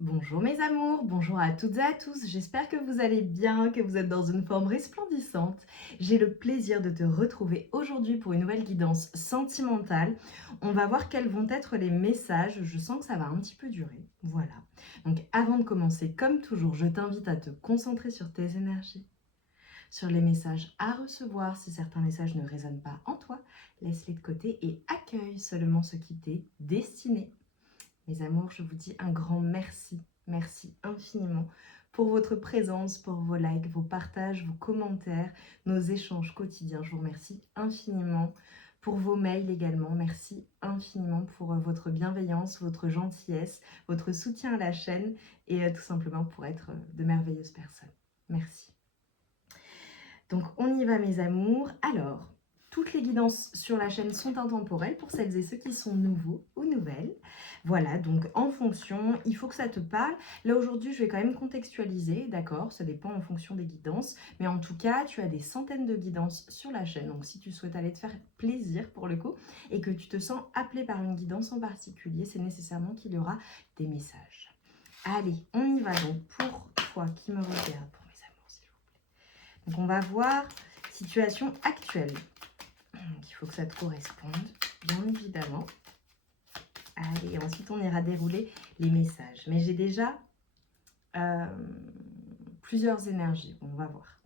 Bonjour mes amours, bonjour à toutes et à tous, j'espère que vous allez bien, que vous êtes dans une forme resplendissante. J'ai le plaisir de te retrouver aujourd'hui pour une nouvelle guidance sentimentale. On va voir quels vont être les messages, je sens que ça va un petit peu durer, voilà. Donc avant de commencer, comme toujours, je t'invite à te concentrer sur tes énergies, sur les messages à recevoir. Si certains messages ne résonnent pas en toi, laisse-les de côté et accueille seulement ce qui t'est destiné. Mes amours, je vous dis un grand merci, merci infiniment pour votre présence, pour vos likes, vos partages, vos commentaires, nos échanges quotidiens. Je vous remercie infiniment pour vos mails également. Merci infiniment pour votre bienveillance, votre gentillesse, votre soutien à la chaîne et tout simplement pour être de merveilleuses personnes. Merci. Donc on y va mes amours. Alors, toutes les guidances sur la chaîne sont intemporelles pour celles et ceux qui sont nouveaux ou nouvelles. Voilà, donc en fonction, il faut que ça te parle. Là aujourd'hui, je vais quand même contextualiser, d'accord? Ça dépend en fonction des guidances. Mais en tout cas, tu as des centaines de guidances sur la chaîne. Donc si tu souhaites aller te faire plaisir pour le coup et que tu te sens appelé par une guidance en particulier, c'est nécessairement qu'il y aura des messages. Allez, on y va donc pour toi qui me regarde, pour mes amours, s'il vous plaît. Donc on va voir situation actuelle. Donc il faut que ça te corresponde, bien évidemment. Allez, ensuite on ira dérouler les messages. Mais j'ai déjà plusieurs énergies. On va voir.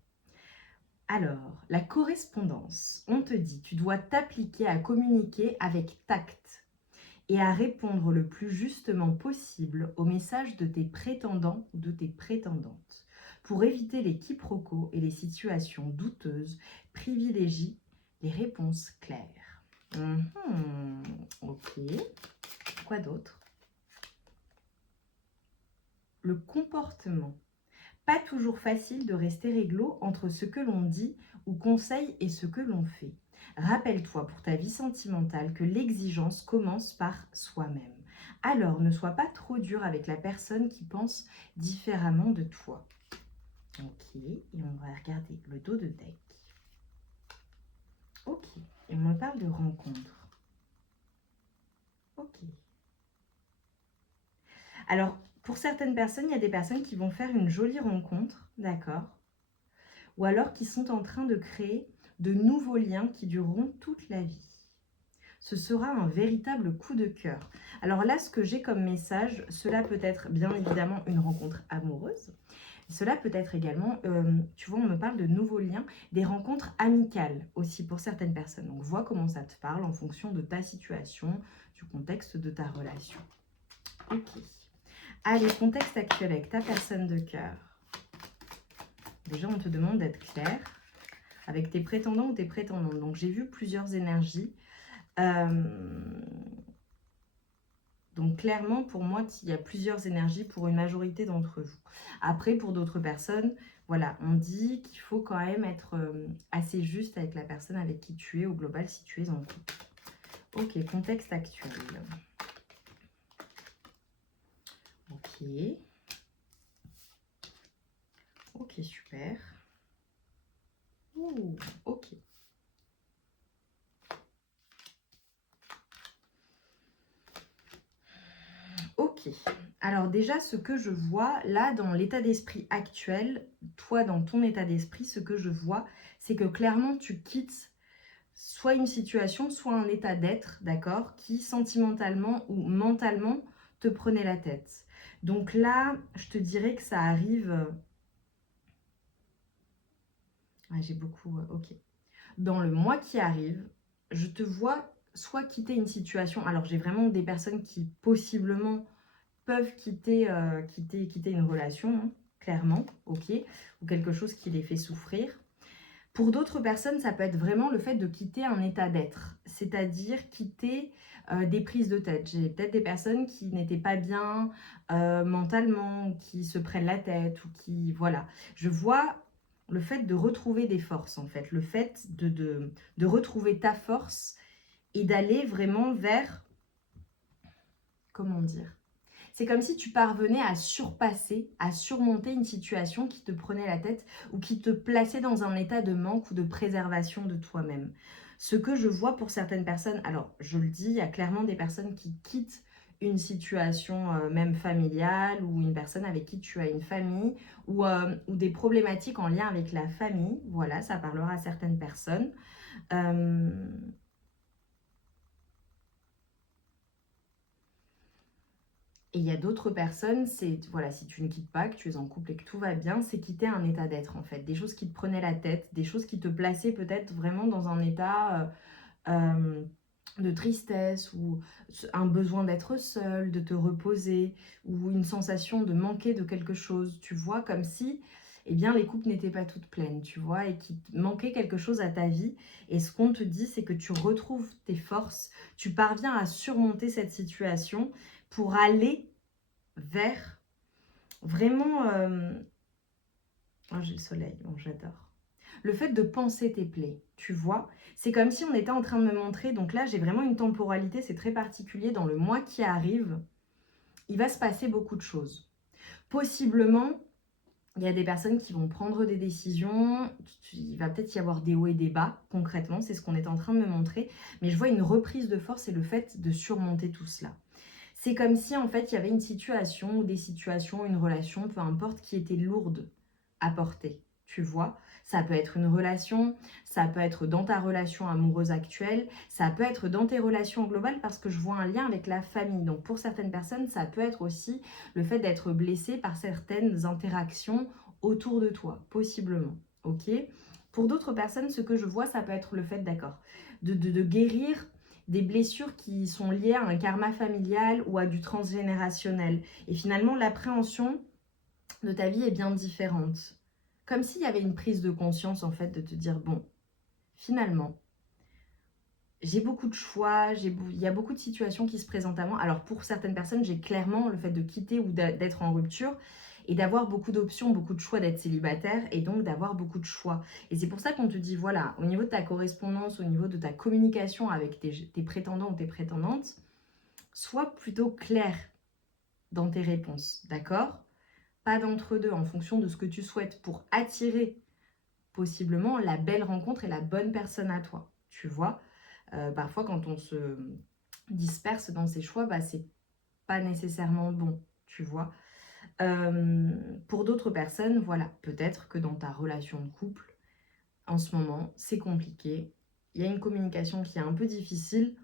Alors, la correspondance. On te dit, tu dois t'appliquer à communiquer avec tact et à répondre le plus justement possible aux messages de tes prétendants ou de tes prétendantes. Pour éviter les quiproquos et les situations douteuses, privilégie les réponses claires. Ok. Quoi d'autre? Le comportement. Pas toujours facile de rester réglo entre ce que l'on dit ou conseille et ce que l'on fait. Rappelle-toi pour ta vie sentimentale que l'exigence commence par soi-même. Alors ne sois pas trop dur avec la personne qui pense différemment de toi. Ok, et on va regarder le dos de deck. Ok, et on me parle de rencontre. Ok. Alors, pour certaines personnes, il y a des personnes qui vont faire une jolie rencontre, d'accord? Ou alors qui sont en train de créer de nouveaux liens qui dureront toute la vie. Ce sera un véritable coup de cœur. Alors là, ce que j'ai comme message, cela peut être bien évidemment une rencontre amoureuse. Cela peut être également, tu vois, on me parle de nouveaux liens, des rencontres amicales aussi pour certaines personnes. Donc vois comment ça te parle en fonction de ta situation, du contexte de ta relation. Ok. Allez, contexte actuel avec ta personne de cœur. Déjà, on te demande d'être clair avec tes prétendants ou tes prétendantes. Donc, j'ai vu plusieurs énergies. Donc, clairement, pour moi, il y a plusieurs énergies pour une majorité d'entre vous. Après, pour d'autres personnes, voilà, on dit qu'il faut quand même être assez juste avec la personne avec qui tu es au global si tu es en couple. Ok, contexte actuel. Ok. Ok, super. Ouh, ok. Ok. Alors déjà, ce que je vois là dans l'état d'esprit actuel, toi dans ton état d'esprit, ce que je vois, c'est que clairement tu quittes soit une situation, soit un état d'être, d'accord, qui sentimentalement ou mentalement te prenait la tête. Donc là, je te dirais que ça arrive... j'ai beaucoup... ok. Dans le mois qui arrive, je te vois soit quitter une situation. Alors j'ai vraiment des personnes qui possiblement peuvent quitter une relation, hein, clairement, ok, ou quelque chose qui les fait souffrir. Pour d'autres personnes, ça peut être vraiment le fait de quitter un état d'être, c'est-à-dire quitter des prises de tête. J'ai peut-être des personnes qui n'étaient pas bien mentalement, qui se prennent la tête, ou qui, voilà. Je vois le fait de retrouver des forces, en fait, le fait de retrouver ta force et d'aller vraiment vers, comment dire, c'est comme si tu parvenais à surpasser, à surmonter une situation qui te prenait la tête ou qui te plaçait dans un état de manque ou de préservation de toi-même. Ce que je vois pour certaines personnes, alors je le dis, il y a clairement des personnes qui quittent une situation même familiale ou une personne avec qui tu as une famille ou des problématiques en lien avec la famille. Voilà, ça parlera à certaines personnes. Et il y a d'autres personnes, c'est, voilà, si tu ne quittes pas, que tu es en couple et que tout va bien, c'est quitter un état d'être en fait. Des choses qui te prenaient la tête, des choses qui te plaçaient peut-être vraiment dans un état de tristesse ou un besoin d'être seul, de te reposer ou une sensation de manquer de quelque chose. Tu vois, comme si eh bien, les coupes n'étaient pas toutes pleines, tu vois, et qu'il manquait quelque chose à ta vie. Et ce qu'on te dit, c'est que tu retrouves tes forces, tu parviens à surmonter cette situation pour aller vers vraiment... Oh, j'ai le soleil, bon, j'adore. Le fait de penser tes plaies, tu vois, c'est comme si on était en train de me montrer, donc là j'ai vraiment une temporalité, c'est très particulier, dans le mois qui arrive, il va se passer beaucoup de choses. Possiblement, il y a des personnes qui vont prendre des décisions, il va peut-être y avoir des hauts et des bas, concrètement, c'est ce qu'on est en train de me montrer, mais je vois une reprise de force et le fait de surmonter tout cela. C'est comme si en fait il y avait une situation ou des situations, une relation, peu importe, qui était lourde à porter, tu vois. Ça peut être une relation, ça peut être dans ta relation amoureuse actuelle, ça peut être dans tes relations globales parce que je vois un lien avec la famille. Donc pour certaines personnes, ça peut être aussi le fait d'être blessé par certaines interactions autour de toi, possiblement. Ok. Pour d'autres personnes, ce que je vois, ça peut être le fait, d'accord, de guérir des blessures qui sont liées à un karma familial ou à du transgénérationnel. Et finalement, l'appréhension de ta vie est bien différente. Comme s'il y avait une prise de conscience, en fait, de te dire, bon, finalement, j'ai beaucoup de choix, il y a beaucoup de situations qui se présentent à moi. Alors, pour certaines personnes, j'ai clairement le fait de quitter ou d'être en rupture et d'avoir beaucoup d'options, beaucoup de choix, d'être célibataire et donc d'avoir beaucoup de choix. Et c'est pour ça qu'on te dit, voilà, au niveau de ta correspondance, au niveau de ta communication avec tes prétendants ou tes prétendantes, sois plutôt clair dans tes réponses, d'accord? Pas d'entre-deux en fonction de ce que tu souhaites pour attirer possiblement la belle rencontre et la bonne personne à toi, tu vois. Parfois, quand on se disperse dans ses choix, bah, c'est pas nécessairement bon, tu vois. Pour d'autres personnes, voilà, peut-être que dans ta relation de couple, en ce moment, c'est compliqué. Il y a une communication qui est un peu difficile,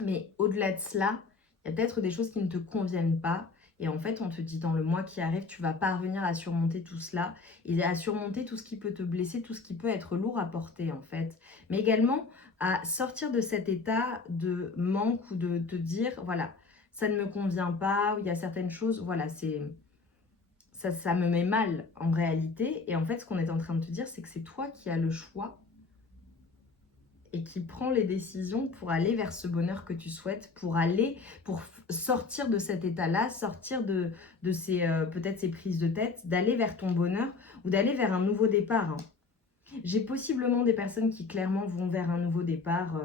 mais au-delà de cela, il y a peut-être des choses qui ne te conviennent pas. Et en fait, on te dit dans le mois qui arrive, tu vas parvenir à surmonter tout cela et à surmonter tout ce qui peut te blesser, tout ce qui peut être lourd à porter en fait. Mais également à sortir de cet état de manque ou de te dire, voilà, ça ne me convient pas, ou il y a certaines choses, voilà, ça me met mal en réalité. Et en fait, ce qu'on est en train de te dire, c'est que c'est toi qui as le choix et qui prend les décisions pour aller vers ce bonheur que tu souhaites, pour sortir de cet état-là, sortir de ces, peut-être ces prises de tête, d'aller vers ton bonheur ou d'aller vers un nouveau départ. Hein. J'ai possiblement des personnes qui clairement vont vers un nouveau départ.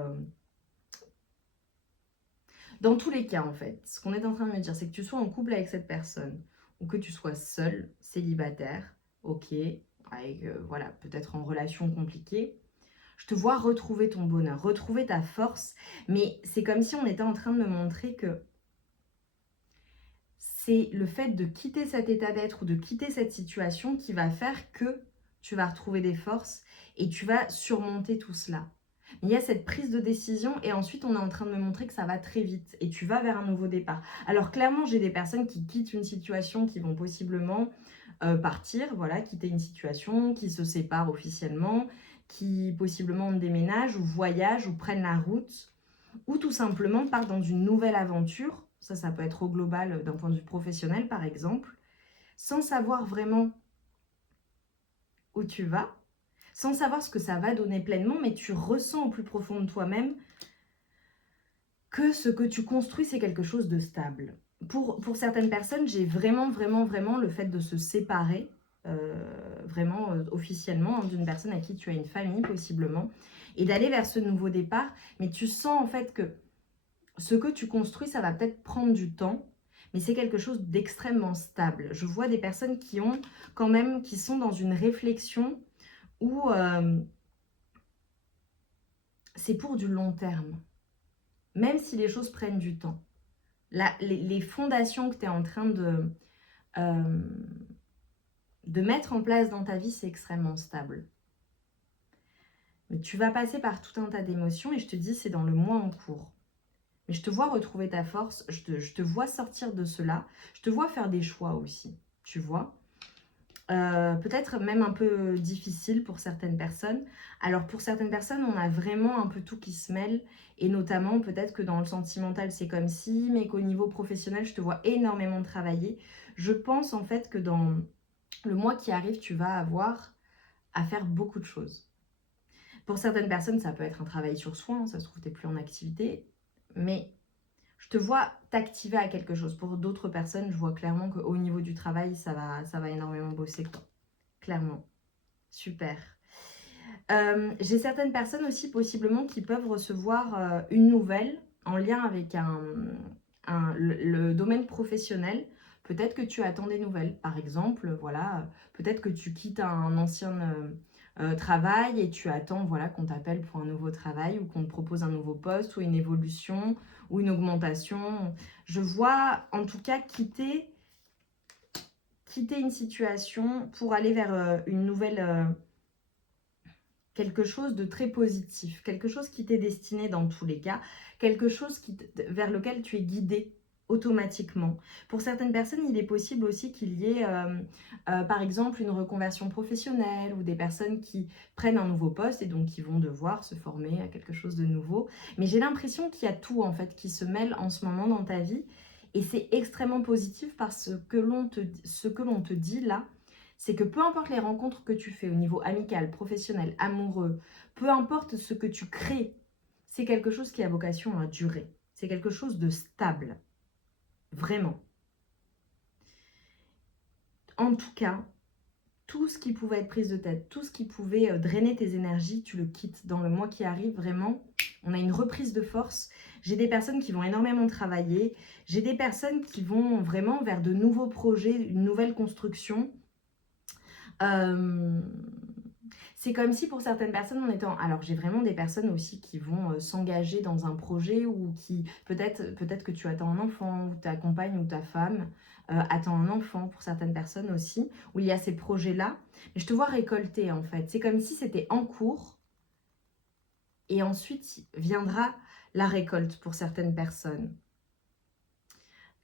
Dans tous les cas, en fait, ce qu'on est en train de me dire, c'est que tu sois en couple avec cette personne ou que tu sois seul, célibataire, ok, avec, voilà, peut-être en relation compliquée. Je te vois retrouver ton bonheur, retrouver ta force, mais c'est comme si on était en train de me montrer que c'est le fait de quitter cet état d'être ou de quitter cette situation qui va faire que tu vas retrouver des forces et tu vas surmonter tout cela. Il y a cette prise de décision et ensuite on est en train de me montrer que ça va très vite et tu vas vers un nouveau départ. Alors clairement, j'ai des personnes qui quittent une situation, qui vont possiblement partir, voilà, quitter une situation, qui se séparent officiellement, qui possiblement déménagent ou voyagent ou prennent la route ou tout simplement partent dans une nouvelle aventure. Ça peut être au global d'un point de vue professionnel par exemple, sans savoir vraiment où tu vas, sans savoir ce que ça va donner pleinement, mais tu ressens au plus profond de toi-même que ce que tu construis, c'est quelque chose de stable. Pour certaines personnes, j'ai vraiment le fait de se séparer, vraiment officiellement, hein, d'une personne à qui tu as une famille possiblement, et d'aller vers ce nouveau départ. Mais tu sens en fait que ce que tu construis, ça va peut-être prendre du temps, mais c'est quelque chose d'extrêmement stable. Je vois des personnes qui ont quand même, qui sont dans une réflexion où c'est pour du long terme, même si les choses prennent du temps. les fondations que tu es en train euh, de mettre en place dans ta vie, c'est extrêmement stable. Mais tu vas passer par tout un tas d'émotions et je te dis, c'est dans le mois en cours. Mais je te vois retrouver ta force, je te vois sortir de cela, je te vois faire des choix aussi, tu vois. Peut-être même un peu difficile pour certaines personnes. Alors pour certaines personnes, on a vraiment un peu tout qui se mêle. Et notamment, peut-être que dans le sentimental, c'est comme si, mais qu'au niveau professionnel, je te vois énormément travailler. Je pense en fait que dans le mois qui arrive, tu vas avoir à faire beaucoup de choses. Pour certaines personnes, ça peut être un travail sur soi, hein, ça se trouve, tu n'es plus en activité. Mais je te vois t'activer à quelque chose. Pour d'autres personnes, je vois clairement qu'au niveau du travail, ça va énormément bosser, quoi. Clairement. Super. J'ai certaines personnes aussi, possiblement, qui peuvent recevoir une nouvelle en lien avec le domaine professionnel. Peut-être que tu attends des nouvelles. Par exemple, voilà, peut-être que tu quittes un ancien travail et tu attends, voilà, qu'on t'appelle pour un nouveau travail ou qu'on te propose un nouveau poste ou une évolution ou une augmentation. Je vois, en tout cas, quitter une situation pour aller vers une nouvelle, quelque chose de très positif, quelque chose qui t'est destiné dans tous les cas, quelque chose vers lequel tu es guidé automatiquement. Pour certaines personnes, il est possible aussi qu'il y ait, par exemple, une reconversion professionnelle ou des personnes qui prennent un nouveau poste et donc qui vont devoir se former à quelque chose de nouveau. Mais j'ai l'impression qu'il y a tout, en fait, qui se mêle en ce moment dans ta vie et c'est extrêmement positif parce que ce que l'on te dit là, c'est que peu importe les rencontres que tu fais au niveau amical, professionnel, amoureux, peu importe ce que tu crées, c'est quelque chose qui a vocation à durer. C'est quelque chose de stable. Vraiment. En tout cas, tout ce qui pouvait être prise de tête, tout ce qui pouvait drainer tes énergies, tu le quittes dans le mois qui arrive. Vraiment, on a une reprise de force. J'ai des personnes qui vont énormément travailler. J'ai des personnes qui vont vraiment vers de nouveaux projets, une nouvelle construction. C'est comme si pour certaines personnes, alors j'ai vraiment des personnes aussi qui vont s'engager dans un projet ou qui, peut-être que tu attends un enfant ou ta compagne ou ta femme attend un enfant pour certaines personnes aussi, où il y a ces projets-là. Mais je te vois récolter en fait. C'est comme si c'était en cours et ensuite viendra la récolte pour certaines personnes.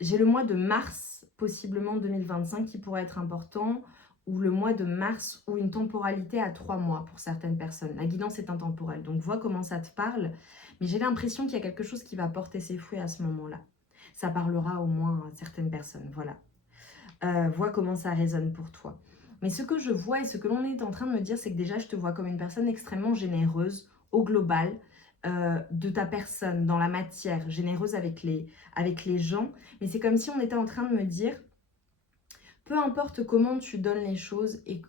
J'ai le mois de mars, possiblement 2025, qui pourrait être important, ou le mois de mars, ou une temporalité à 3 mois pour certaines personnes. La guidance est intemporelle, donc vois comment ça te parle. Mais j'ai l'impression qu'il y a quelque chose qui va porter ses fruits à ce moment-là. Ça parlera au moins à certaines personnes, voilà. Vois comment ça résonne pour toi. Mais ce que je vois et ce que l'on est en train de me dire, c'est que déjà, je te vois comme une personne extrêmement généreuse au global, de ta personne, dans la matière, généreuse avec les gens. Mais c'est comme si on était en train de me dire, peu importe comment tu donnes les choses, et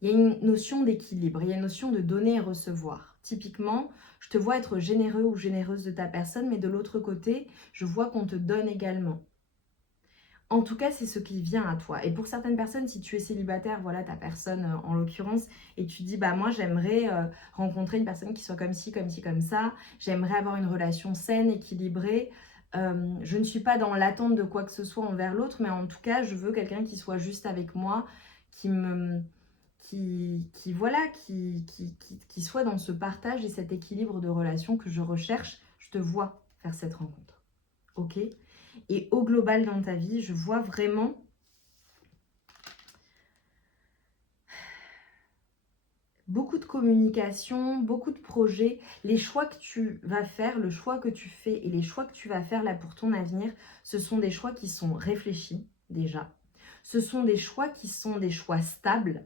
il y a une notion d'équilibre, il y a une notion de donner et recevoir. Typiquement, je te vois être généreux ou généreuse de ta personne, mais de l'autre côté, je vois qu'on te donne également. En tout cas, c'est ce qui vient à toi. Et pour certaines personnes, si tu es célibataire, voilà ta personne en l'occurrence, et tu dis, bah moi j'aimerais rencontrer une personne qui soit comme ci, comme ci, comme ça, j'aimerais avoir une relation saine, équilibrée. Je ne suis pas dans l'attente de quoi que ce soit envers l'autre, mais en tout cas, je veux quelqu'un qui soit juste avec moi, qui me... voilà, qui soit dans ce partage et cet équilibre de relation que je recherche. Je te vois faire cette rencontre. Ok ? Et au global dans ta vie, je vois vraiment beaucoup de communication, beaucoup de projets. Les choix que tu vas faire, le choix que tu fais et les choix que tu vas faire là pour ton avenir, ce sont des choix qui sont réfléchis déjà. Ce sont des choix qui sont des choix stables.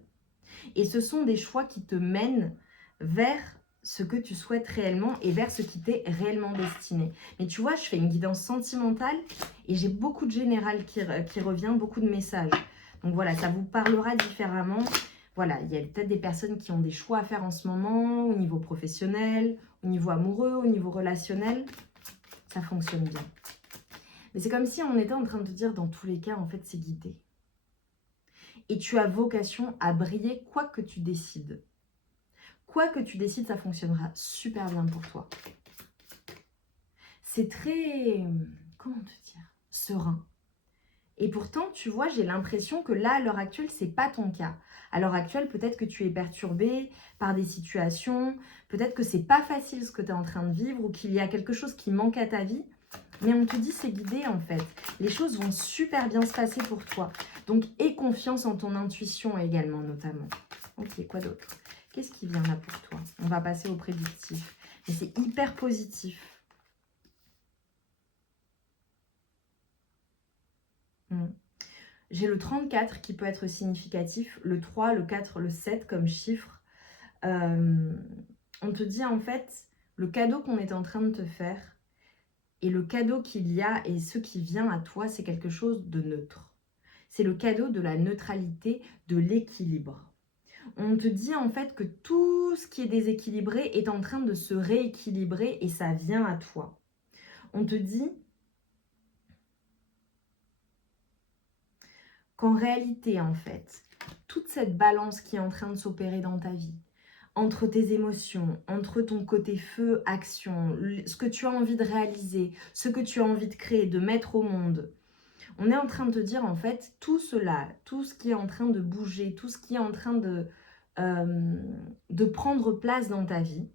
Et ce sont des choix qui te mènent vers ce que tu souhaites réellement et vers ce qui t'est réellement destiné. Mais tu vois, je fais une guidance sentimentale et j'ai beaucoup de général qui revient, beaucoup de messages. Donc voilà, ça vous parlera différemment. Voilà, il y a peut-être des personnes qui ont des choix à faire en ce moment, au niveau professionnel, au niveau amoureux, au niveau relationnel. Ça fonctionne bien. Mais c'est comme si on était en train de te dire, dans tous les cas, en fait, c'est guidé. Et tu as vocation à briller quoi que tu décides. Quoi que tu décides, ça fonctionnera super bien pour toi. C'est très... Comment te dire ? serein. Et pourtant, tu vois, j'ai l'impression que là, à l'heure actuelle, c'est pas ton cas. À l'heure actuelle, peut-être que tu es perturbé par des situations, peut-être que c'est pas facile ce que tu es en train de vivre ou qu'il y a quelque chose qui manque à ta vie. Mais on te dit c'est guidé en fait. Les choses vont super bien se passer pour toi. Donc, aie confiance en ton intuition également, notamment. Ok, quoi d'autre? Qu'est-ce qui vient là pour toi? On va passer au prédictif. Mais c'est hyper positif. J'ai le 34 qui peut être significatif, le 3, le 4, le 7 comme chiffre. On te dit en fait, le cadeau qu'on est en train de te faire et le cadeau qu'il y a et ce qui vient à toi, c'est quelque chose de neutre. C'est le cadeau de la neutralité, de l'équilibre. On te dit en fait que tout ce qui est déséquilibré est en train de se rééquilibrer et ça vient à toi. On te dit qu'en réalité, en fait, toute cette balance qui est en train de s'opérer dans ta vie, entre tes émotions, entre ton côté feu, action, ce que tu as envie de réaliser, ce que tu as envie de créer, de mettre au monde, on est en train de te dire, en fait, tout cela, tout ce qui est en train de bouger, tout ce qui est en train de prendre place dans ta vie,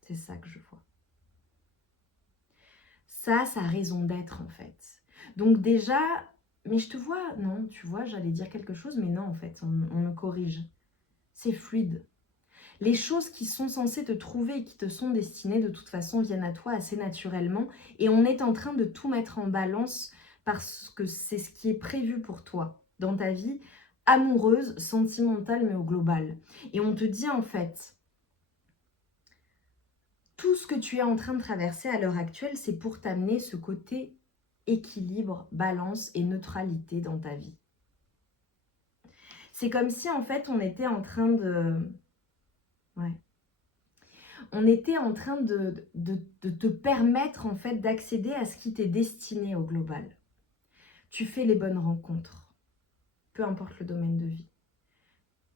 c'est ça que je vois. Ça a raison d'être, en fait. Donc déjà, mais je te vois, non, tu vois, j'allais dire quelque chose, mais non, en fait, on me corrige. C'est fluide. Les choses qui sont censées te trouver et qui te sont destinées, de toute façon, viennent à toi assez naturellement. Et on est en train de tout mettre en balance parce que c'est ce qui est prévu pour toi dans ta vie amoureuse, sentimentale, mais au global. Et on te dit en fait, tout ce que tu es en train de traverser à l'heure actuelle, c'est pour t'amener ce côté équilibre, balance et neutralité dans ta vie. C'est comme si en fait on était en train de... Ouais. On était en train de te permettre en fait d'accéder à ce qui t'est destiné au global. Tu fais les bonnes rencontres, peu importe le domaine de vie.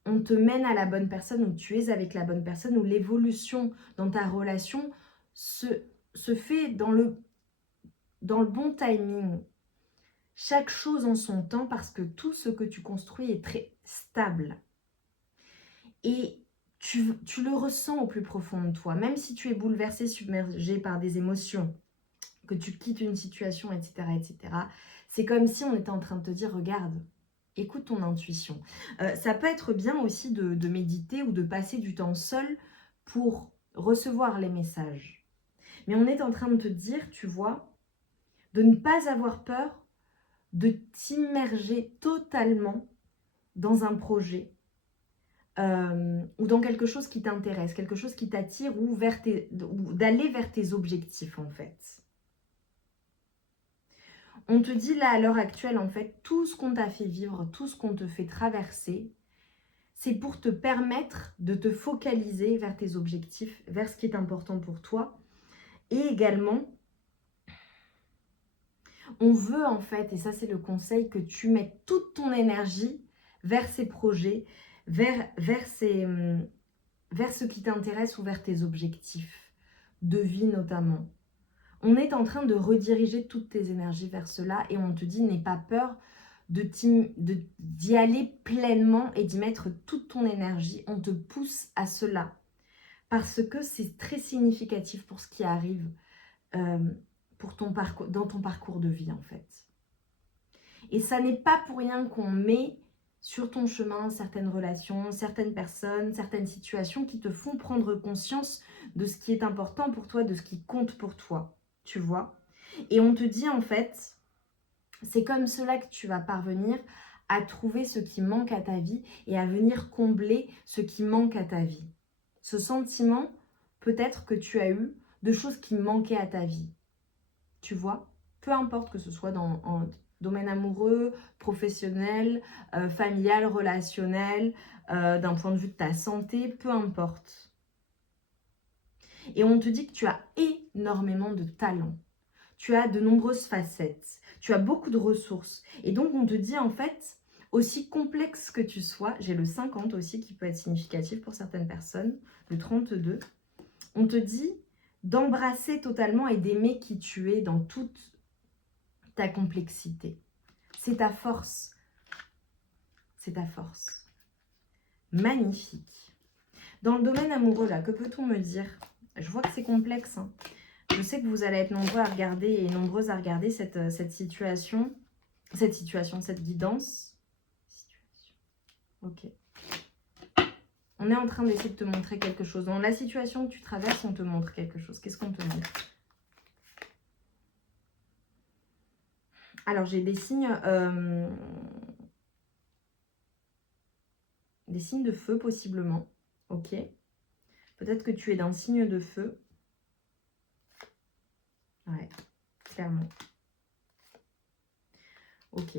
On te mène à la bonne personne ou tu es avec la bonne personne ou l'évolution dans ta relation se fait dans le bon timing. Chaque chose en son temps parce que tout ce que tu construis est très stable. Et tu le ressens au plus profond de toi, même si tu es bouleversé, submergé par des émotions, que tu quittes une situation, etc., etc. C'est comme si on était en train de te dire, regarde, écoute ton intuition. Ça peut être bien aussi de méditer ou de passer du temps seul pour recevoir les messages. Mais on est en train de te dire, tu vois, de ne pas avoir peur de t'immerger totalement dans un projet ou dans quelque chose qui t'intéresse, quelque chose qui t'attire ou d'aller vers tes objectifs en fait. On te dit là à l'heure actuelle en fait, tout ce qu'on t'a fait vivre, tout ce qu'on te fait traverser, c'est pour te permettre de te focaliser vers tes objectifs, vers ce qui est important pour toi. Et également, on veut en fait, et ça c'est le conseil, que tu mettes toute ton énergie vers ces projets, vers ce qui t'intéresse ou vers tes objectifs de vie notamment. On est en train de rediriger toutes tes énergies vers cela et on te dit n'aie pas peur d'y aller pleinement et d'y mettre toute ton énergie. On te pousse à cela parce que c'est très significatif pour ce qui arrive dans ton parcours de vie en fait. Et ça n'est pas pour rien qu'on met sur ton chemin certaines relations, certaines personnes, certaines situations qui te font prendre conscience de ce qui est important pour toi, de ce qui compte pour toi, tu vois. Et on te dit en fait, c'est comme cela que tu vas parvenir à trouver ce qui manque à ta vie et à venir combler ce qui manque à ta vie. Ce sentiment, peut-être que tu as eu de choses qui manquaient à ta vie, tu vois. Peu importe que ce soit en domaine amoureux, professionnel, familial, relationnel, d'un point de vue de ta santé, peu importe. Et on te dit que tu as énormément de talent. Tu as de nombreuses facettes. Tu as beaucoup de ressources. Et donc, on te dit en fait, aussi complexe que tu sois, j'ai le 50 aussi qui peut être significatif pour certaines personnes, le 32, on te dit d'embrasser totalement et d'aimer qui tu es dans toute ta complexité. C'est ta force. C'est ta force. Magnifique. Dans le domaine amoureux, là, que peut-on me dire? Je vois que c'est complexe. Hein. Je sais que vous allez être nombreux à regarder et nombreuses à regarder cette situation, cette guidance. Ok. On est en train d'essayer de te montrer quelque chose. Dans la situation que tu traverses, on te montre quelque chose. Qu'est-ce qu'on te montre? Alors, j'ai des signes de feu, possiblement. Ok. Peut-être que tu es d'un signe de feu. Ouais, clairement. Ok.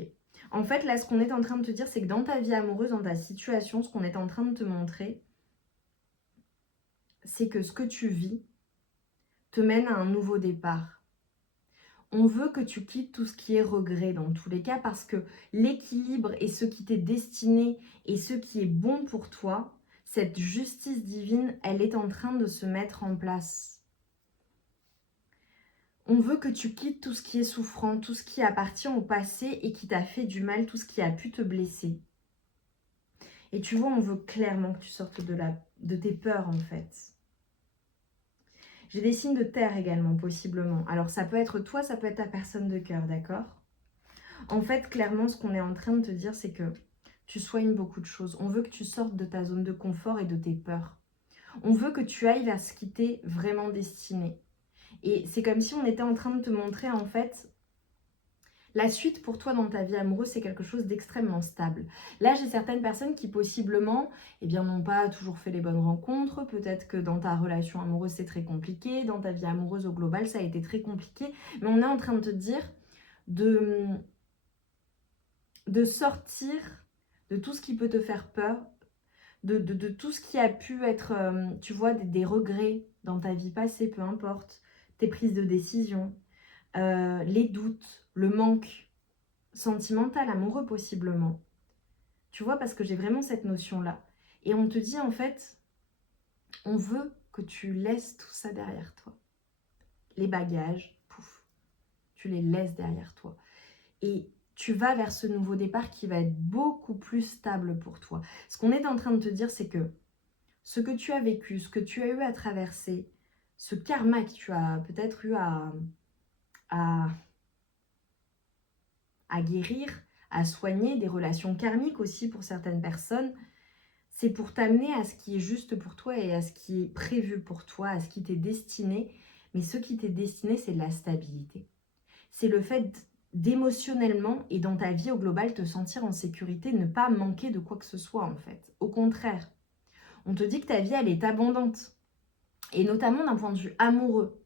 En fait, là, ce qu'on est en train de te dire, c'est que dans ta vie amoureuse, dans ta situation, ce qu'on est en train de te montrer, c'est que ce que tu vis te mène à un nouveau départ. On veut que tu quittes tout ce qui est regret dans tous les cas parce que l'équilibre et ce qui t'est destiné et ce qui est bon pour toi, cette justice divine, elle est en train de se mettre en place. On veut que tu quittes tout ce qui est souffrant, tout ce qui appartient au passé et qui t'a fait du mal, tout ce qui a pu te blesser. Et tu vois, on veut clairement que tu sortes de tes peurs en fait. J'ai des signes de terre également, possiblement. Alors ça peut être toi, ça peut être ta personne de cœur, d'accord? En fait, clairement, ce qu'on est en train de te dire, c'est que tu soignes beaucoup de choses. On veut que tu sortes de ta zone de confort et de tes peurs. On veut que tu ailles vers ce qui t'est vraiment destiné. Et c'est comme si on était en train de te montrer, en fait, la suite pour toi dans ta vie amoureuse, c'est quelque chose d'extrêmement stable. Là, j'ai certaines personnes qui possiblement n'ont pas toujours fait les bonnes rencontres. Peut-être que dans ta relation amoureuse, c'est très compliqué. Dans ta vie amoureuse au global, ça a été très compliqué. Mais on est en train de te dire de sortir de tout ce qui peut te faire peur, de tout ce qui a pu être, tu vois, des regrets dans ta vie passée, peu importe, tes prises de décision, les doutes, le manque sentimental, amoureux possiblement. Tu vois, parce que j'ai vraiment cette notion-là. Et on te dit en fait, on veut que tu laisses tout ça derrière toi. Les bagages, pouf, tu les laisses derrière toi. Et tu vas vers ce nouveau départ qui va être beaucoup plus stable pour toi. Ce qu'on est en train de te dire, c'est que ce que tu as vécu, ce que tu as eu à traverser, ce karma que tu as peut-être eu à guérir, à soigner, des relations karmiques aussi pour certaines personnes, c'est pour t'amener à ce qui est juste pour toi et à ce qui est prévu pour toi, à ce qui t'est destiné. Mais ce qui t'est destiné, c'est de la stabilité. C'est le fait d'émotionnellement et dans ta vie au global te sentir en sécurité, ne pas manquer de quoi que ce soit en fait. Au contraire, on te dit que ta vie, elle est abondante. Et notamment d'un point de vue amoureux.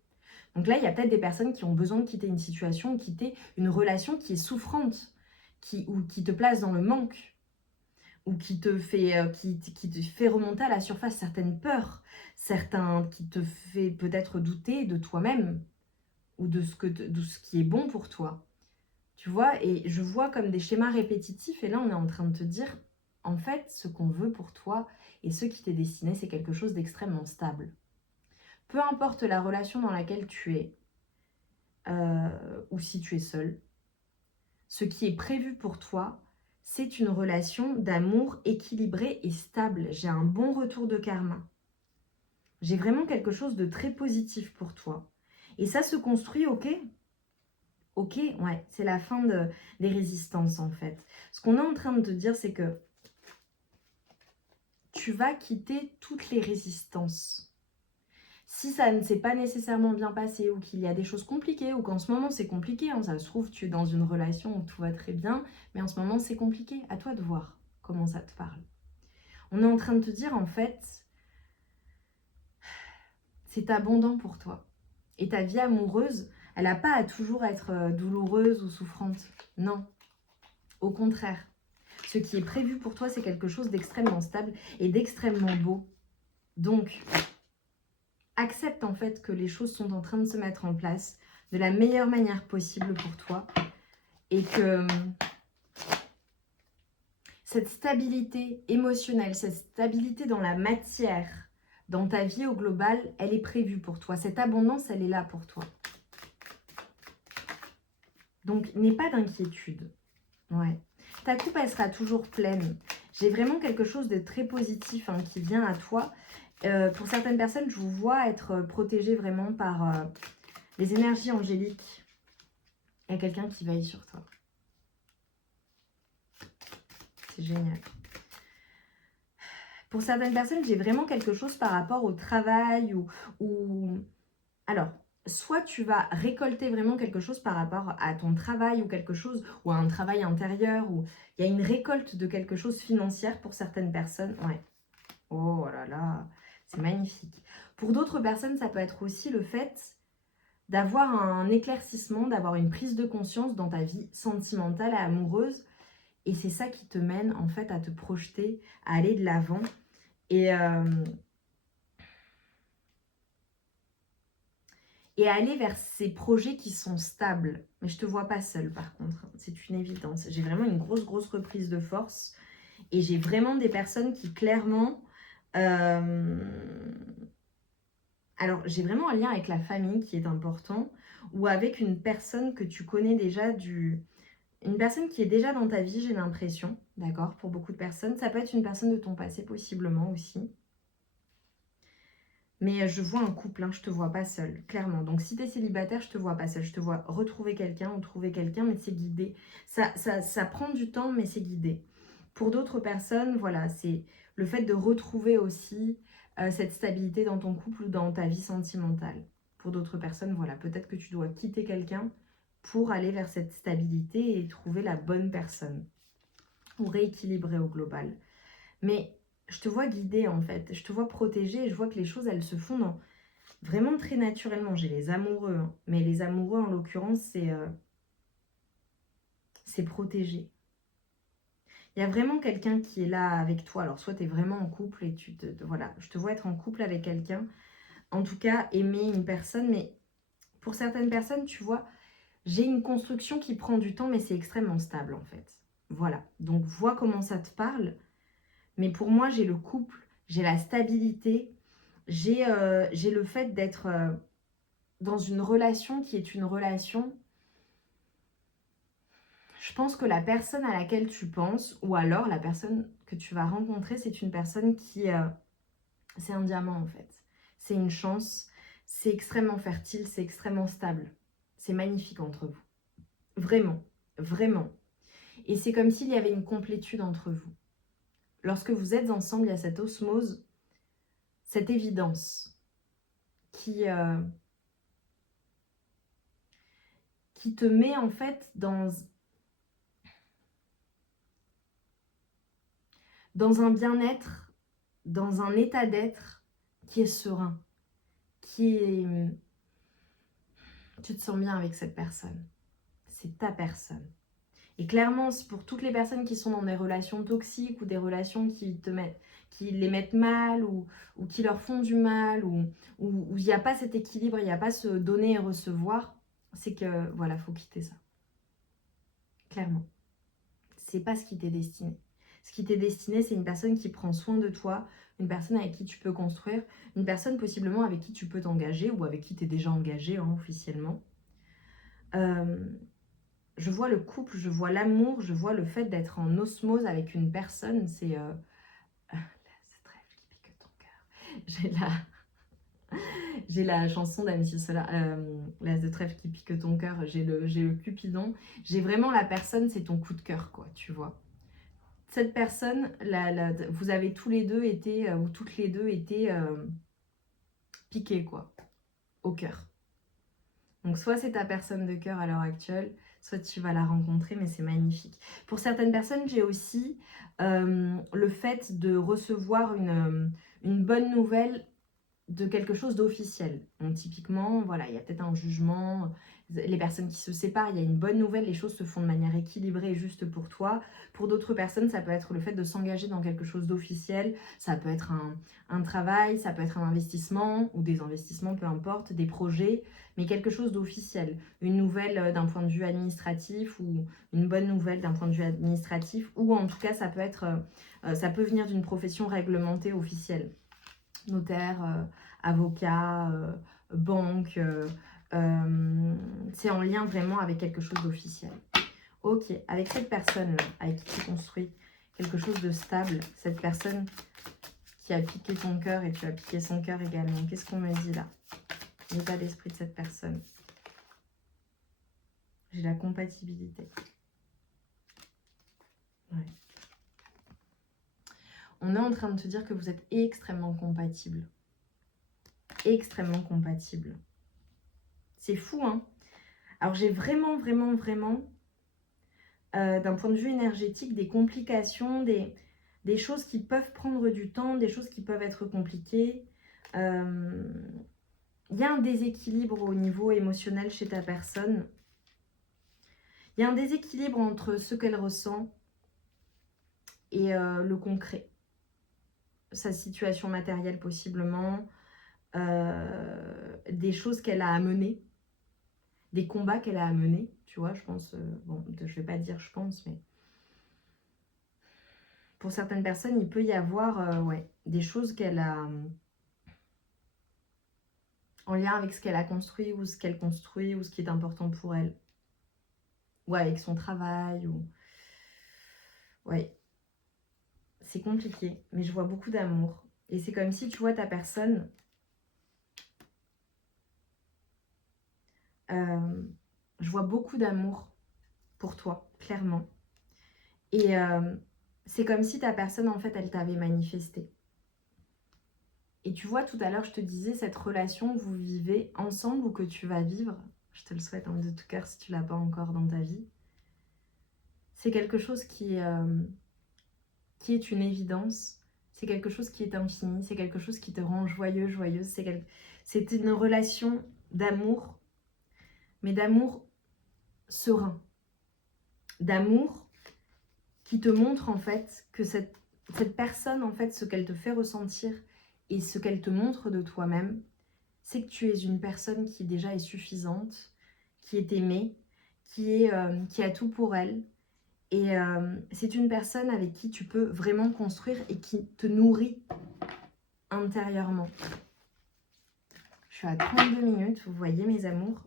Donc là, il y a peut-être des personnes qui ont besoin de quitter une situation, quitter une relation qui est souffrante, ou qui te place dans le manque, ou qui te fait remonter à la surface certaines peurs, qui te fait peut-être douter de toi-même, ou de ce qui est bon pour toi. Tu vois, et je vois comme des schémas répétitifs, et là, on est en train de te dire, en fait, ce qu'on veut pour toi, et ce qui t'est destiné, c'est quelque chose d'extrêmement stable. Peu importe la relation dans laquelle tu es, ou si tu es seul, ce qui est prévu pour toi, c'est une relation d'amour équilibrée et stable. J'ai un bon retour de karma. J'ai vraiment quelque chose de très positif pour toi. Et ça se construit, ok? Ok, ouais, c'est la fin des résistances en fait. Ce qu'on est en train de te dire, c'est que tu vas quitter toutes les résistances. Si ça ne s'est pas nécessairement bien passé ou qu'il y a des choses compliquées ou qu'en ce moment c'est compliqué, hein, ça se trouve tu es dans une relation où tout va très bien, mais en ce moment c'est compliqué, à toi de voir comment ça te parle. On est en train de te dire en fait, c'est abondant pour toi. Et ta vie amoureuse, elle n'a pas à toujours être douloureuse ou souffrante. Non, au contraire. Ce qui est prévu pour toi, c'est quelque chose d'extrêmement stable et d'extrêmement beau. Donc, accepte en fait que les choses sont en train de se mettre en place de la meilleure manière possible pour toi et que cette stabilité émotionnelle, cette stabilité dans la matière, dans ta vie au global, elle est prévue pour toi. Cette abondance, elle est là pour toi. Donc, n'aie pas d'inquiétude. Ouais. Ta coupe, elle sera toujours pleine. J'ai vraiment quelque chose de très positif hein, qui vient à toi. Pour certaines personnes, je vous vois être protégée vraiment par les énergies angéliques. Il y a quelqu'un qui veille sur toi. C'est génial. Pour certaines personnes, j'ai vraiment quelque chose par rapport au travail ou... Alors, soit tu vas récolter vraiment quelque chose par rapport à ton travail ou quelque chose, ou à un travail intérieur, ou il y a une récolte de quelque chose financière pour certaines personnes. Ouais. Oh là là, c'est magnifique. Pour d'autres personnes, ça peut être aussi le fait d'avoir un éclaircissement, d'avoir une prise de conscience dans ta vie sentimentale et amoureuse. Et c'est ça qui te mène en fait à te projeter, à aller de l'avant. Et à aller vers ces projets qui sont stables. Mais je ne te vois pas seule par contre, c'est une évidence. J'ai vraiment une grosse reprise de force et j'ai vraiment des personnes qui clairement... Alors, j'ai vraiment un lien avec la famille qui est important ou avec une personne que tu connais déjà Une personne qui est déjà dans ta vie, j'ai l'impression, d'accord, pour beaucoup de personnes. Ça peut être une personne de ton passé possiblement aussi. Mais je vois un couple, hein, je te vois pas seule, clairement. Donc si tu es célibataire, je te vois pas seule. Je te vois retrouver quelqu'un ou trouver quelqu'un, mais c'est guidé. Ça prend du temps, mais c'est guidé. Pour d'autres personnes, voilà, c'est le fait de retrouver aussi cette stabilité dans ton couple ou dans ta vie sentimentale. Pour d'autres personnes, voilà, peut-être que tu dois quitter quelqu'un pour aller vers cette stabilité et trouver la bonne personne. Ou rééquilibrer au global. Mais je te vois guidée en fait, je te vois protégée et je vois que les choses elles se font vraiment très naturellement. J'ai les amoureux, hein, mais les amoureux en l'occurrence c'est protégé. Il y a vraiment quelqu'un qui est là avec toi. Alors soit tu es vraiment en couple et voilà, je te vois être en couple avec quelqu'un. En tout cas, aimer une personne, mais pour certaines personnes, tu vois, j'ai une construction qui prend du temps, mais c'est extrêmement stable en fait. Voilà, donc vois comment ça te parle. Mais pour moi, j'ai le couple, j'ai la stabilité, j'ai le fait d'être dans une relation qui est une relation... Je pense que la personne à laquelle tu penses, ou alors la personne que tu vas rencontrer, c'est une personne qui... c'est un diamant en fait. C'est une chance, c'est extrêmement fertile, c'est extrêmement stable. C'est magnifique entre vous. Vraiment, vraiment. Et c'est comme s'il y avait une complétude entre vous. Lorsque vous êtes ensemble, il y a cette osmose, cette évidence qui te met en fait dans un bien-être, dans un état d'être qui est serein, qui est... Tu te sens bien avec cette personne. C'est ta personne. Et clairement, c'est pour toutes les personnes qui sont dans des relations toxiques ou des relations qui les mettent mal ou qui leur font du mal ou où il n'y a pas cet équilibre, il n'y a pas ce donner et recevoir, c'est que voilà, faut quitter ça. Clairement. C'est pas ce qui t'est destiné. Ce qui t'est destiné, c'est une personne qui prend soin de toi, une personne avec qui tu peux construire, une personne possiblement avec qui tu peux t'engager ou avec qui tu es déjà engagé hein, officiellement. Je vois le couple, je vois l'amour, je vois le fait d'être en osmose avec une personne. C'est ce trèfle qui pique ton cœur. J'ai la chanson d'Annecy Solar, l'as de trèfle qui pique ton cœur. J'ai le Cupidon. J'ai vraiment la personne, c'est ton coup de cœur, quoi, tu vois. Cette personne, vous avez tous les deux été, ou toutes les deux été piquées, quoi, au cœur. Donc, soit c'est ta personne de cœur à l'heure actuelle, soit tu vas la rencontrer, mais c'est magnifique. Pour certaines personnes, j'ai aussi le fait de recevoir une bonne nouvelle de quelque chose d'officiel. Donc typiquement, voilà, il y a peut-être un jugement, les personnes qui se séparent, il y a une bonne nouvelle, les choses se font de manière équilibrée et juste pour toi. Pour d'autres personnes, ça peut être le fait de s'engager dans quelque chose d'officiel, ça peut être un travail, ça peut être un investissement ou des investissements, peu importe, des projets, mais quelque chose d'officiel. Une nouvelle d'un point de vue administratif ou une bonne nouvelle d'un point de vue administratif ou en tout cas, ça peut venir d'une profession réglementée officielle. Notaire, avocat, banque, c'est en lien vraiment avec quelque chose d'officiel. Ok, avec cette personne-là, avec qui tu construis quelque chose de stable, cette personne qui a piqué ton cœur et tu as piqué son cœur également, qu'est-ce qu'on me dit là? L'état d'esprit de cette personne. J'ai la compatibilité. Ouais. On est en train de te dire que vous êtes extrêmement compatibles. Extrêmement compatibles. C'est fou, hein? Alors, j'ai vraiment, d'un point de vue énergétique, des complications, des choses qui peuvent prendre du temps, des choses qui peuvent être compliquées. Il y a un déséquilibre au niveau émotionnel chez ta personne. Il y a un déséquilibre entre ce qu'elle ressent et le concret. Sa situation matérielle possiblement, des choses qu'elle a à mener, des combats qu'elle a à mener, tu vois, je pense, bon, je vais pas dire je pense, mais pour certaines personnes, il peut y avoir ouais, des choses qu'elle a en lien avec ce qu'elle a construit ou ce qu'elle construit ou ce qui est important pour elle. Ouais, avec son travail ou... Ouais, c'est compliqué, mais je vois beaucoup d'amour. Et c'est comme si, tu vois, ta personne... je vois beaucoup d'amour pour toi, clairement. Et c'est comme si ta personne, en fait, elle t'avait manifesté. Et tu vois, tout à l'heure, je te disais, cette relation que vous vivez ensemble ou que tu vas vivre, je te le souhaite de tout cœur si tu ne l'as pas encore dans ta vie, c'est quelque chose qui est une évidence, c'est quelque chose qui est infini, c'est quelque chose qui te rend joyeux, joyeuse, c'est une relation d'amour, mais d'amour serein, d'amour qui te montre en fait que cette personne, en fait, ce qu'elle te fait ressentir et ce qu'elle te montre de toi-même, c'est que tu es une personne qui déjà est suffisante, qui est aimée, qui a tout pour elle. Et c'est une personne avec qui tu peux vraiment construire et qui te nourrit intérieurement. Je suis à 32 minutes, vous voyez mes amours.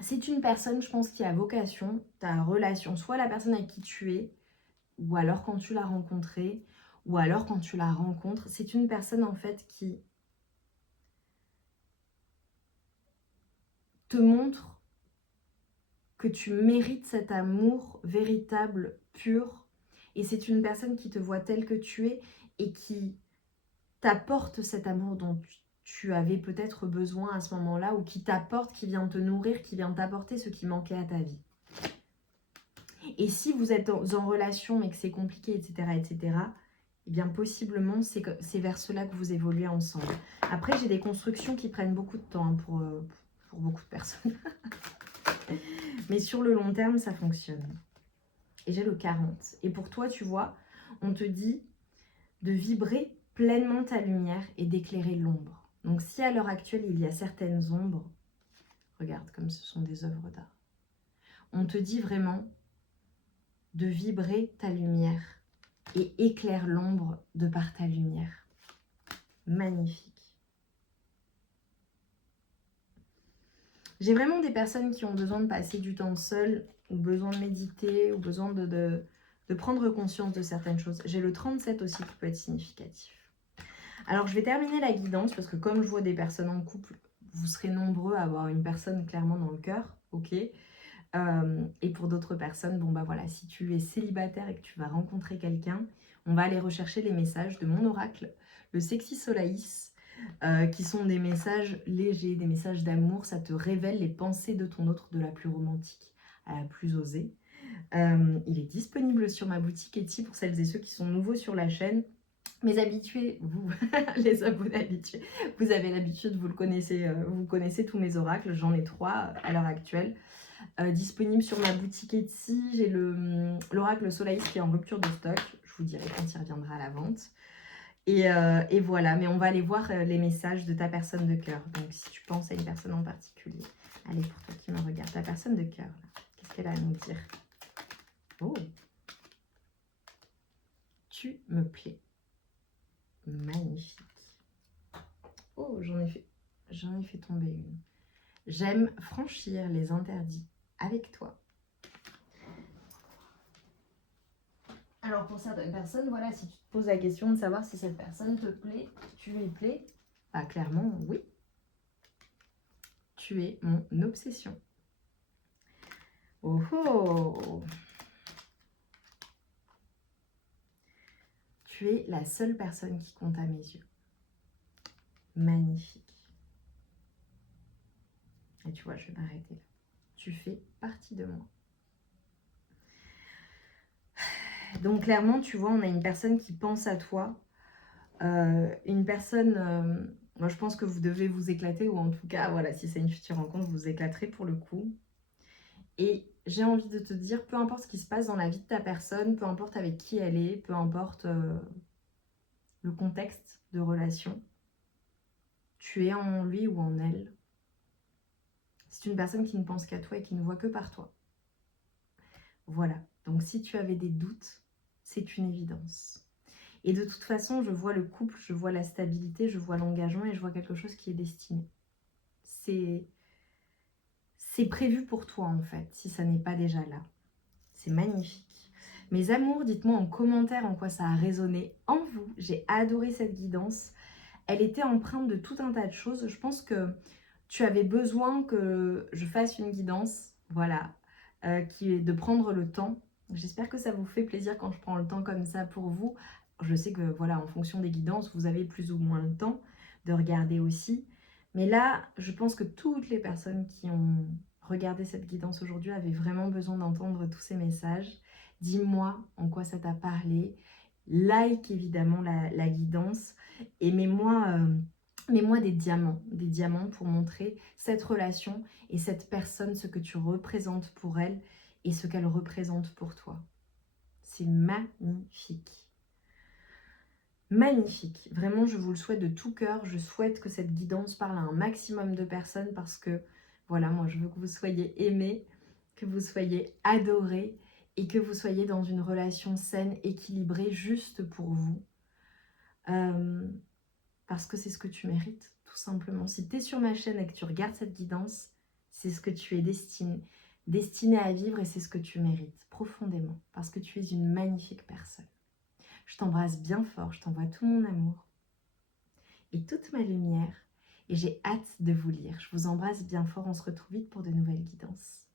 C'est une personne, je pense, qui a vocation, ta relation, soit la personne avec qui tu es, ou alors quand tu l'as rencontrée, ou alors quand tu la rencontres. C'est une personne en fait qui te montre que tu mérites cet amour véritable, pur. Et c'est une personne qui te voit telle que tu es et qui t'apporte cet amour dont tu avais peut-être besoin à ce moment-là, ou qui t'apporte, qui vient te nourrir, qui vient t'apporter ce qui manquait à ta vie. Et si vous êtes en relation mais que c'est compliqué, etc., eh bien possiblement c'est vers cela que vous évoluez ensemble. Après, j'ai des constructions qui prennent beaucoup de temps hein, pour beaucoup de personnes. Mais sur le long terme, ça fonctionne. Et j'ai le 40. Et pour toi, tu vois, on te dit de vibrer pleinement ta lumière et d'éclairer l'ombre. Donc si à l'heure actuelle, il y a certaines ombres, regarde comme ce sont des œuvres d'art. On te dit vraiment de vibrer ta lumière et éclaire l'ombre de par ta lumière. Magnifique. J'ai vraiment des personnes qui ont besoin de passer du temps seul, ou besoin de méditer, ou besoin de prendre conscience de certaines choses. J'ai le 37 aussi qui peut être significatif. Alors, je vais terminer la guidance parce que comme je vois des personnes en couple, vous serez nombreux à avoir une personne clairement dans le cœur, ok. Et pour d'autres personnes, bon bah voilà, si tu es célibataire et que tu vas rencontrer quelqu'un, on va aller rechercher les messages de mon oracle, le Sexy Solaïs, qui sont des messages légers, des messages d'amour. Ça te révèle les pensées de ton autre de la plus romantique à la plus osée. Il est disponible sur ma boutique Etsy pour celles et ceux qui sont nouveaux sur la chaîne. Mes habitués, vous, les abonnés habitués, vous avez l'habitude, vous connaissez tous mes oracles. J'en ai 3 à l'heure actuelle. Disponible sur ma boutique Etsy. J'ai l'oracle Solaïs qui est en rupture de stock. Je vous dirai quand il reviendra à la vente. Et voilà, mais on va aller voir les messages de ta personne de cœur. Donc si tu penses à une personne en particulier, allez, pour toi qui me regarde, ta personne de cœur, qu'est-ce qu'elle a à nous dire? Oh, tu me plais. Magnifique. Oh, j'en ai fait j'en ai fait tomber une. J'aime franchir les interdits avec toi. Alors pour certaines personnes, voilà, si tu te poses la question de savoir si cette personne te plaît, tu lui plais, bah clairement oui. Tu es mon obsession. Oh oh! Tu es la seule personne qui compte à mes yeux. Magnifique. Et tu vois, je vais m'arrêter là. Tu fais partie de moi. Donc clairement, tu vois, on a une personne qui pense à toi. Une personne, moi je pense que vous devez vous éclater, ou en tout cas, voilà, si c'est une future rencontre, vous vous éclaterez pour le coup. Et j'ai envie de te dire, peu importe ce qui se passe dans la vie de ta personne, peu importe avec qui elle est, peu importe le contexte de relation, tu es en lui ou en elle. C'est une personne qui ne pense qu'à toi et qui ne voit que par toi. Voilà. Donc si tu avais des doutes, c'est une évidence. Et de toute façon, je vois le couple, je vois la stabilité, je vois l'engagement et je vois quelque chose qui est destiné. C'est prévu pour toi en fait, si ça n'est pas déjà là. C'est magnifique. Mes amours, dites-moi en commentaire en quoi ça a résonné en vous. J'ai adoré cette guidance. Elle était empreinte de tout un tas de choses. Je pense que tu avais besoin que je fasse une guidance, voilà, qui est de prendre le temps. J'espère que ça vous fait plaisir quand je prends le temps comme ça pour vous. Je sais que, voilà, en fonction des guidances, vous avez plus ou moins le temps de regarder aussi. Mais là, je pense que toutes les personnes qui ont regardé cette guidance aujourd'hui avaient vraiment besoin d'entendre tous ces messages. Dis-moi en quoi ça t'a parlé. Like évidemment la guidance et mets-moi des diamants pour montrer cette relation et cette personne, ce que tu représentes pour elle et ce qu'elle représente pour toi. C'est magnifique. Magnifique. Vraiment, je vous le souhaite de tout cœur. Je souhaite que cette guidance parle à un maximum de personnes parce que, voilà, moi, je veux que vous soyez aimés, que vous soyez adorés et que vous soyez dans une relation saine, équilibrée, juste pour vous. Parce que c'est ce que tu mérites, tout simplement. Si tu es sur ma chaîne et que tu regardes cette guidance, c'est ce que tu es destiné à vivre et c'est ce que tu mérites profondément. Parce que tu es une magnifique personne. Je t'embrasse bien fort, je t'envoie tout mon amour et toute ma lumière. Et j'ai hâte de vous lire. Je vous embrasse bien fort, on se retrouve vite pour de nouvelles guidances.